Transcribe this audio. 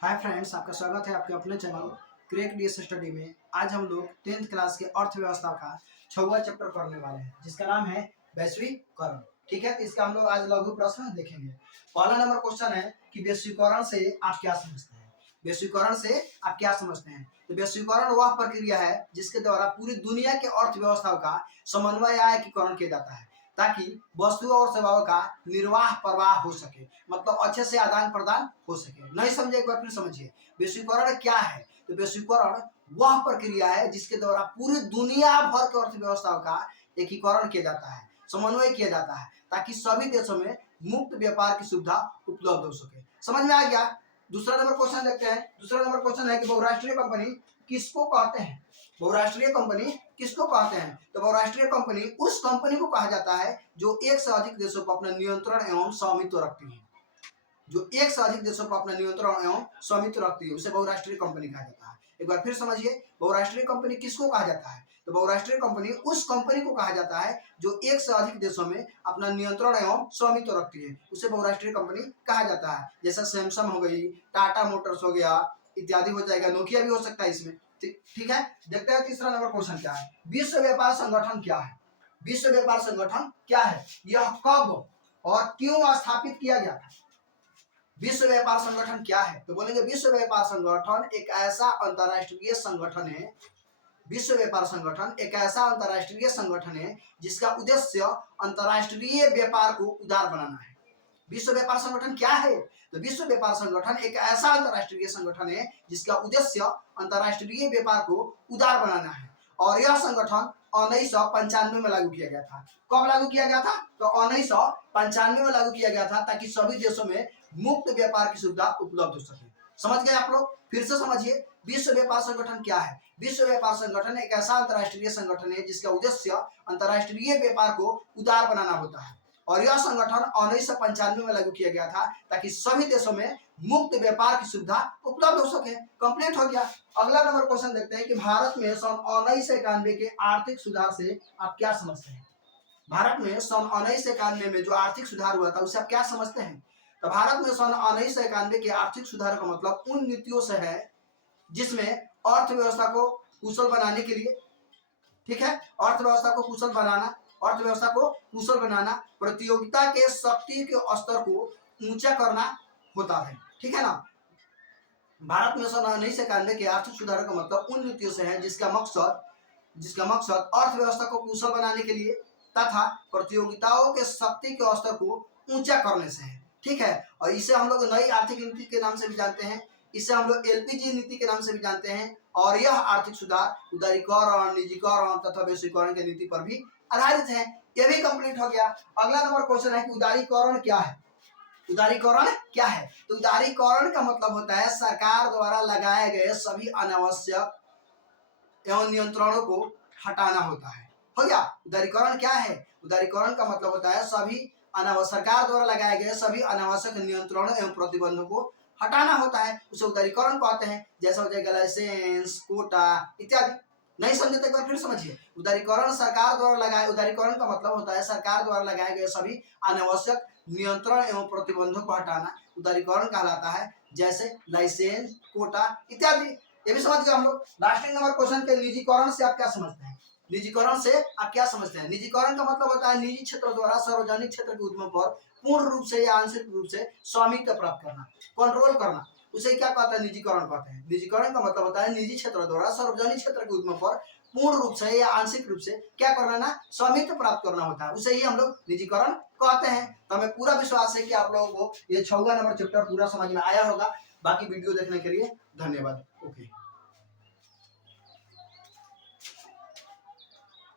Hi friends, आपका स्वागत है आपके अपने चैनल क्रेक डीएस स्टडी में। आज हम लोग 10th क्लास के अर्थव्यवस्था का 6वां चैप्टर पढ़ने वाले हैं, जिसका नाम है वैश्वीकरण। ठीक है, तो इसका हम लोग आज लघु प्रश्न देखेंगे। पहला नंबर क्वेश्चन है कि वैश्वीकरण से आप क्या समझते हैं। वैश्वीकरण से आप क्या समझते हैं? तो वैश्वीकरण वह प्रक्रिया है जिसके द्वारा पूरी दुनिया के अर्थव्यवस्थाओं का समन्वय या एकीकरण किया जाता है, ताकि वस्तुओं और सेवाओं का निर्वाह प्रवाह हो सके, मतलब अच्छे से आदान प्रदान हो सके। नहीं समझे एक बार फिर समझिए। वैश्वीकरण क्या है? तो वैश्वीकरण वह प्रक्रिया है जिसके द्वारा पूरी दुनिया भर के अर्थव्यवस्थाओं का एकीकरण किया जाता है, समन्वय किया जाता है, ताकि सभी देशों में मुक्त व्यापार की सुविधा उपलब्ध हो सके। समझ में आ गया? दूसरा नंबर क्वेश्चन देखते हैं। दूसरा नंबर क्वेश्चन है कि बहुराष्ट्रीय कंपनी किसको कहते हैं? बहुराष्ट्रीय कंपनी किसको कहते हैं? तो बहुराष्ट्रीय कंपनी उस कंपनी को कहा जाता है जो एक से अधिक देशों पर अपना नियंत्रण एवं स्वामित्व रखती है। जो एक से अधिक देशों पर अपना नियंत्रण एवं स्वामित्व रखती है उसे बहुराष्ट्रीय कंपनी कहा जाता है। एक बार फिर समझिए, बहुराष्ट्रीय कंपनी किसको कहा जाता है? तो बहुराष्ट्रीय कंपनी उस कंपनी को कहा जाता है जो एक से अधिक देशों में अपना नियंत्रण एवं स्वामित्व रखती है, उसे बहुराष्ट्रीय कंपनी कहा जाता है। जैसा सैमसंग हो गई, टाटा मोटर्स हो गया, इत्यादि हो जाएगा, नोकिया भी हो सकता है इसमें। ठीक है, देखते हैं तीसरा नंबर क्वेश्चन क्या है। विश्व व्यापार संगठन क्या है? विश्व व्यापार संगठन क्या है? यह कब और क्यों स्थापित किया गया था? विश्व व्यापार संगठन क्या है? तो बोलेंगे विश्व व्यापार संगठन एक ऐसा अंतरराष्ट्रीय संगठन है। विश्व व्यापार संगठन एक ऐसा अंतरराष्ट्रीय संगठन है जिसका उद्देश्य अंतरराष्ट्रीय व्यापार को उदार बनाना है। विश्व व्यापार संगठन क्या है? तो विश्व व्यापार संगठन एक ऐसा अंतरराष्ट्रीय संगठन है जिसका उद्देश्य अंतरराष्ट्रीय व्यापार को उदार बनाना है, और यह संगठन 1995 में लागू किया गया था। कब लागू किया गया था? तो 1995 में लागू किया गया था, ताकि सभी देशों में मुक्त व्यापार की सुविधा उपलब्ध हो सके। समझ गए आप लोग? फिर से समझिए, विश्व व्यापार संगठन क्या है? विश्व व्यापार संगठन एक ऐसा अंतरराष्ट्रीय संगठन है जिसका उद्देश्य अंतरराष्ट्रीय व्यापार को उदार बनाना होता है, और यह संगठन 1995 में लागू किया गया था, ताकि सभी देशों में मुक्त व्यापार की सुविधा उपलब्ध हो सके। कंप्लीट हो गया। अगला नंबर क्वेश्चन देखते हैं कि भारत में सन 1991 के आर्थिक सुधार से आप क्या समझते हैं? भारत में सन 1991 में जो आर्थिक सुधार हुआ था उसे आप क्या समझते हैं? तो भारत में सन 1991 के आर्थिक सुधार का मतलब उन नीतियों से है जिसमें अर्थव्यवस्था को कुशल बनाने के लिए, ठीक है, अर्थव्यवस्था को कुशल बनाना, अर्थव्यवस्था को कुशल बनाना, प्रतियोगिता के शक्ति के स्तर को ऊंचा करना होता है। ठीक है ना? भारत में सन 1991 के आर्थिक सुधार का मतलब उन नीतियों से है जिसका मकसद अर्थव्यवस्था को कुशल बनाने के लिए तथा प्रतियोगिताओं के शक्ति के स्तर को ऊंचा करने से है। ठीक है, और इसे हम लोग नई आर्थिक नीति के नाम से भी जानते हैं, इसे हम लोग एलपीजी नीति के नाम से भी जानते हैं। और यह आर्थिक सुधार उदारीकरण, निजीकरण तथा वैश्वीकरण की नीति पर भी आधारित है। यह भी कंप्लीट हो गया। अगला नंबर क्वेश्चन है कि उदारीकरण क्या है? उदारीकरण क्या है? तो उदारीकरण का मतलब होता है सरकार द्वारा लगाए गए सभी अनावश्यक एवं नियंत्रणों को हटाना होता है। हो गया। उदारीकरण क्या है? उदारीकरण का मतलब होता है सरकार द्वारा लगाए गए सभी अनावश्यक नियंत्रणों एवं प्रतिबंधों को हटाना होता है, उसे उदारीकरण कहते हैं। जैसा हो जाएगा लाइसेंस, कोटा इत्यादि। नहीं समझे तो एक बार फिर समझिए। उदारीकरण का मतलब होता है सरकार द्वारा लगाए गए सभी अनावश्यक नियंत्रण एवं प्रतिबंधों को हटाना उदारीकरण कहलाता है, जैसे लाइसेंस, कोटा इत्यादि। ये भी समझ गए हम लोग। लास्टिंग नंबर क्वेश्चन के निजीकरण से आप क्या समझते हैं? निजीकरण से आप क्या समझते हैं? निजीकरण का मतलब होता है निजी क्षेत्र द्वारा सार्वजनिक क्षेत्र के उद्यमों पर पूर्ण रूप से या आंशिक रूप से स्वामित्व प्राप्त करना, कंट्रोल करना, उसे क्या कहते हैं? निजीकरण कहते हैं। निजीकरण का मतलब होता है निजी क्षेत्र द्वारा सार्वजनिक क्षेत्र के उद्यमों पर पूर्ण रूप से या आंशिक रूप से क्या करना ना, स्वामित्व प्राप्त करना होता है, उसे ही हम लोग निजीकरण कहते हैं। तो हमें पूरा विश्वास है कि आप लोगों को ये 6वां नंबर चैप्टर पूरा समझ में आया होगा। बाकी वीडियो देखने के लिए धन्यवाद। ओके।